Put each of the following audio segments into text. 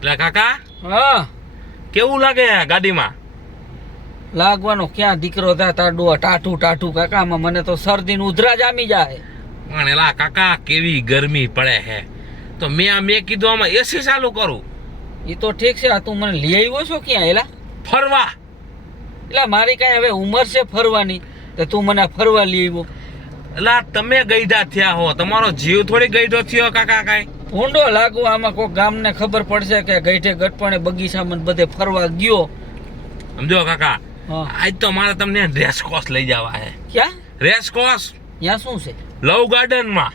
એટલે કાકા હા કેવું લાગે ગાડીમાં? લાગવાનો ક્યાં દીકરો થા તાડો ટાટું ટાટું કાકામાં મને તો શરદી ને ઉધરા જામી જાય. પણ એલા કાકા કેવી ગરમી પડે હે, તો મેં કીધું આમાં એસી ચાલુ કરું. એ તો ઠીક છે. આ તું મને લઈ આવ્યો છો ક્યાં એલા? ફરવા. એટલે મારી કઈ હવે ઉંમર છે ફરવાની, તો તું મને ફરવા લઈ આવ્યો? એલા તમે ગઈઢા થયા હો, તમારો જીવ થોડી ગઈઢો થયો કાકા. કાંઈ ઊંડો લાગુ આમાં કોઈ ગામને ખબર પડશે કે ગઈઠે ગટપણે બગીચામાં બધે ફરવા ગયો. સમજો કાકા, હા આજ તો મારે તમને રેસકોર્સ લઈ જવા હે. ક્યાં રેસકોર્સ ત્યાં શું છે? લવ ગાર્ડન માં.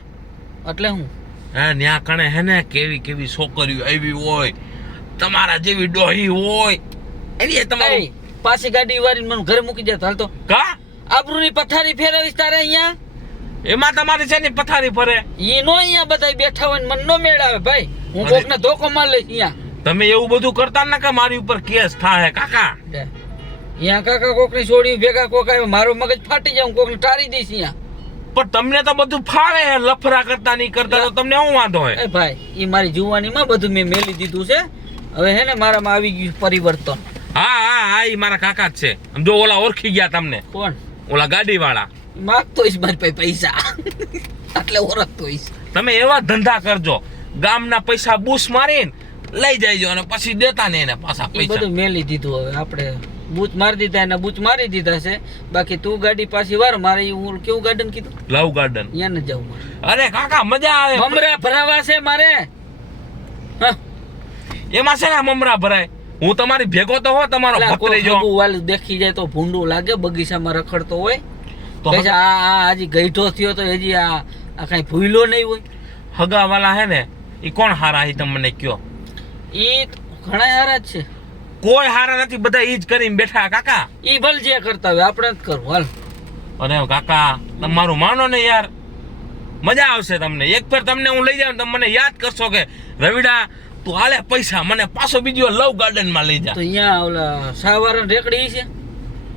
એટલે હું હા ત્યાં કણે હે ને કેવી કેવી છોકરીઓ આવી હોય, તમારા જેવી ડોહી હોય. એની તમારી પાછી ગાડી વાળીને મને ઘરે મૂકી જાય હાલ તો. કા આબરૂની પથારી ફેરવીશ તારે અહીંયા? એમાં તમારી છે ને પથારી ફરે. ઈ નો અહીંયા બધા બેઠા હોય ને મને નો મેળ આવે ભાઈ. હું કોકને ધોકો માર લઈશ અહીંયા. તમે એવું બધું કરતા ને કે મારી ઉપર કેસ થાય કાકા. અહીંયા કાકા કોકની છોડી ભેગા કોક આવે મારો મગજ ફાટી જાય, હું કોકને ટારી દઈશ અહીંયા. પણ તમને તો બધું ફાવે હે, લફરા કરતા નહીં કરતા તો તમને શું વાંધો હોય? એ ભાઈ ઈ મારી જુવાનીમાં બધું મેં મેલી દીધું છે. હવે હે ને મારામાં આવી ગયું પરિવર્તન. હા હા હા ઈ મારા કાકા જ છે. સમજો ઓલા ઓળખી ગયા તમને. કોણ? ઓલા ગાડી વાળા. માગતો હોઈશ મારી પાસે પૈસા એટલે ઓળખતો હોઈશ. તમે એવા ધંધા કરજો, ગામના પૈસા બૂસ મારીને લઈ જાયજો અને પછી દેતા ને એને પાછા એ પૈસા. બધું મેલી દીધું. હવે આપણે બૂચ મારી દીધા એને બૂચ મારી દીધા છે. બાકી તું ગાડી પાછી વાર મારે. હું કેવું ગાર્ડન કીધું? લવ ગાર્ડન. અહીંયા ન જાઉં મારે. અરે કાકા મજા આવે. મમરા ભરાવા છે મારે. હા એમાં છે ને મમરા ભરાય. હું તમારી ભેગો તો હો, તમારો ભત્રીજો. વાલું દેખી જાય તો ભૂંડું લાગે, બગીચામાં રખડતો હોય તો પછી આ હજી ગઈઠો થયો તો હજી આ કઈ ભૂલો નહીં હોય. હગા વાલા હે ને ઈ કોણ હારા? ઈ તમને કયો. ઈ ઘણા હારા જ છે. કોઈ હારા નથી, બધા ઈ જ કરીને બેઠા કાકા. ઈ ભલ જે કરતા હોય આપણે જ કરવું હાલ. અરે કાકા તમારું માનો ને યાર, મજા આવશે તમને. એક ફેર તમને હું લઈ જાઉં, તમે મને યાદ કરશો કે રવિડા તું હાલે પૈસા મને પાછો બીજો લવ ગાર્ડન માં લઈ જા. તો અહીંયા ઓલા સાવારણ રેકડી છે.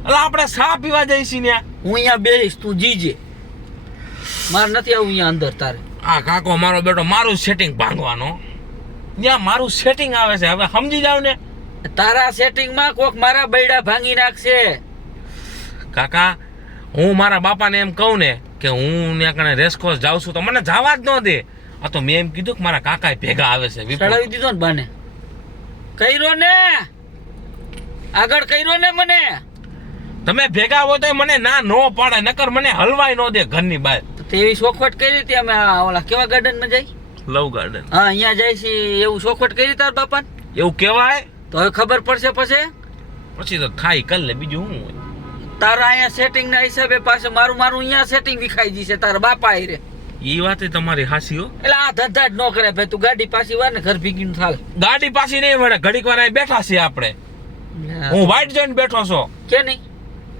એટલે આપણે સા પીવા જઈશું ને. હું અહીંયા બેહીશ, તું જીજે. મારે નથી આવું અહીંયા અંદર તારે. આ કાકો મારો બેટો મારું સેટિંગ ભાંગવાનો. ત્યાં મારું સેટિંગ આવે છે, હવે સમજી જાવ ને. તારા સેટિંગમાં કોક મારા બૈડા ભાંગી નાખશે. કાકા હું મારા બાપાને એમ કહું ને કે હું ત્યાં કણે રેસકોર્સ જાઉં છું તો મને જવા જ ન દે. આ તો મેં એમ કીધું કે મારા કાકા ભેગા આવે છે. ચડાવી દીધો ને બાને. કર્યો ને આગળ કર્યો ને મને. તમે ભેગા હોય તો મને ના નો પાડે, નકર મને હલવાય ન દે ઘરની બહાર. તેવી શોખવટ કરી હતી અમે. ઓલા કેવા ગાર્ડનમાં જાય? લવ ગાર્ડન. હા અહીંયા જાય છે એવું શોખવટ કરી તાર બાપા? એવું કહેવાય તો હવે ખબર પડશે પછી તો થાય કર લે, બીજું શું હોય. તારા અહીંયા સેટિંગ ના હિસાબે પાછું મારું અહીંયા સેટિંગ વિખાઈ જશે તારા બાપા રે. ઈ વાત તમારી હાસી હો. એટલે આ ધંધા જ ન કરે ભાઈ. તું ગાડી પાછી વાર ને ઘર ભીગી થાલ. ગાડી પાછી નહીં વળે, ઘડીક વાર અહીં બેઠા છીએ આપણે. હું વાઈટ જોઈને બેઠો છો. કે નહીં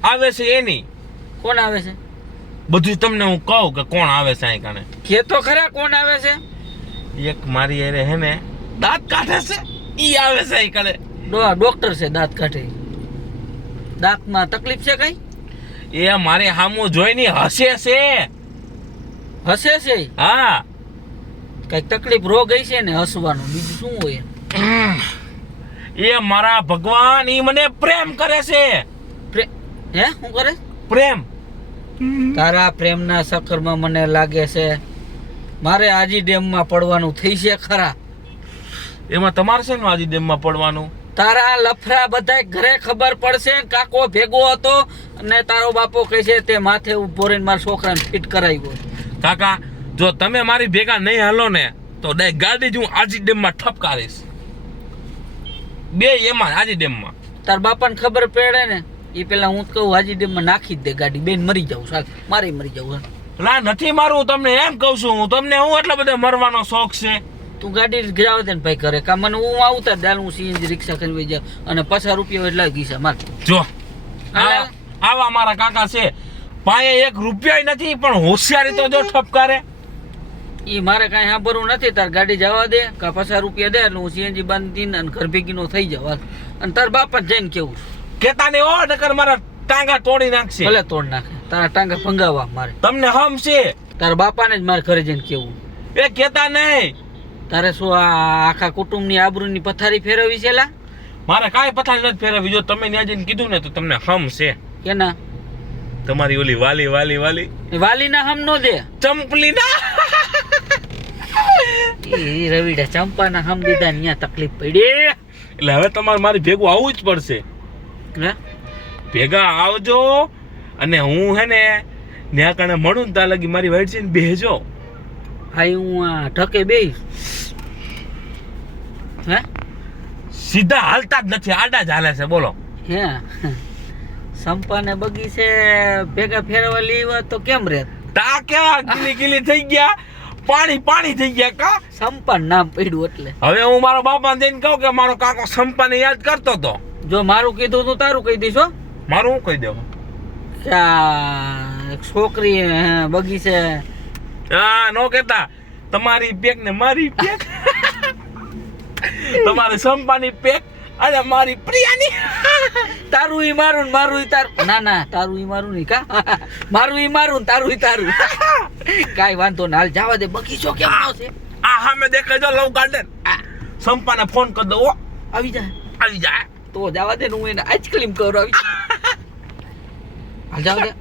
આવે છે એની. કોણ આવે છે? બધું તમને હું કહું કે કોણ આવે છે અહીં કણે. કે તો ખરા કોણ આવે છે? એક મારી અરે હે ને દાંત કાઢે છે, ઈ આવે છે અહીં કણે. ડોક્ટર છે દાંત કાઢે. દાંતમાં તકલીફ છે કઈ? એ મારે સામું જોઈને હસે છે. હસે છે? હા કઈક તકલીફ રોગ હશે ને હસવાનું, બીજું શું હોય? એ મારા ભગવાન ઈ મને પ્રેમ કરે છે. હે શું કરે? પ્રેમ. તારા પ્રેમના ચક્કરમાં મને લાગે છે મારે આજી ડેમમાં પડવાનું થઈ છે ખરા. એમાં તમારે છે ને આજી ડેમમાં પડવાનું? તારા લફરા બધા ઘરે ખબર પડશે. કાકો ભેગો હતો અને તારો બાપો કહે છે તે માથે ઉભો રહીને મારા છોકરાને ફિટ કરાવ્યો. કાકા જો તમે મારી ભેગા નહીં હાલો ને તો ગાડી જ હું આજી ડેમમાં ઠપકારીશ. બે એમાં આજી ડેમમાં. તાર બાપાને ખબર પડે ને એ પેલા હું કહું હાજી ડેમમાં નાખી જ દે ગાડી. બેન મરી જાઉં સાલ, મારે મરી જાઉં. ના નથી મારું, તમને એમ કહું છું હું. તમને હું એટલો બધો મરવાનો શોખ છે? તું ગાડી જાવ દે ને ભાઈ કરે કા મને હું આવતા દાલ હું સીએનજી રિક્ષા કરી જાઉં અને 50 રૂપિયા એટલે ગીસા માર. જો આવા મારા કાકા છે, પાયે 1 રૂપિયા નથી પણ હોશિયારી તો જો ઠપકારે. ઈ મારે કાંઈ સાંભળવું નથી. તાર ગાડી જવા દે કા 50 રૂપિયા દે એટલે હું સીએનજી બાંધીને અને ઘર ભેગીનો થઈ જાવ. અને તાર બાપા જઈને કેવું કેતા ને ઓ નકર મારા ટાંગા તોડી નાખશે. ભલે તોડ નાખે, તારા ટાંગા ભંગાવા મારે. તમને હમ છે. તારા બાપાને જ મારે ઘરે જઈને કેવું. એ કેતા નહીં તારે શું આ આખા કુટુંબની આબરૂની પથારી ફેરવવી છે લા? મારે કાંઈ પથારી નથી ફેરવી. જો તમે ત્યાં જઈને કીધું ને તો તમને હમ છે. કેના? તમારી ઓલી વાલી વાલી વાલી વાલીના હમ નો દે. ચંપલી ના. એ રવિડા ચંપાના હમ દીધા ને ત્યાં તકલીફ પડી. એટલે હવે તમારે મારી ભેગું આવવું જ પડશે. હે? ભેગા આવજો અને હું હે ને ત્યાં કણે મળું ને ત્યાં લગી મારી વાઈટ છે ને બેહજો. ભાઈ હું આ ઢકે બેહીશ. હે? સીધા હાલતા જ નથી, આડા જ હાલે છે. બોલો. હે સંપાને બગીચે ભેગા ફેરવા લેવા તો કેમ રે? તા કેવા ગીલી ગીલી થઈ ગયા, પાણી પાણી થઈ ગયા કા. સંપાન નામ પડ્યું એટલે. હવે હું મારો બાપાને જઈને કહું કે મારો કાકો સંપાને યાદ કરતો હતો. જો મારું કીધું તો તારું કહી દઈશ હો. મારું હું કહી દેવું? કે આ એક છોકરી બગીચે. હા, નો કહેતા. તમારી પેક ને મારી પેક. તમારી સંપાની પેક અને મારી પ્રિયાની. તારું ઈ મારું ને મારું ઈ તારું. ના ના, તારું ઈ મારું નહીં કા. મારું ઈ મારું ને તારું ઈ તારું. કાઈ વાંધો ના, હાલ જવા દે. બગીચો કેમ નો છે? આ સામે દેખાય જો લવ ગાર્ડન. સંપાને ફોન કરી દો. આવી જાય. આવી જાય તો જવા દે ને, હું એને આઈસ્ક્રીમ કરાવી. હાલ જવા દે.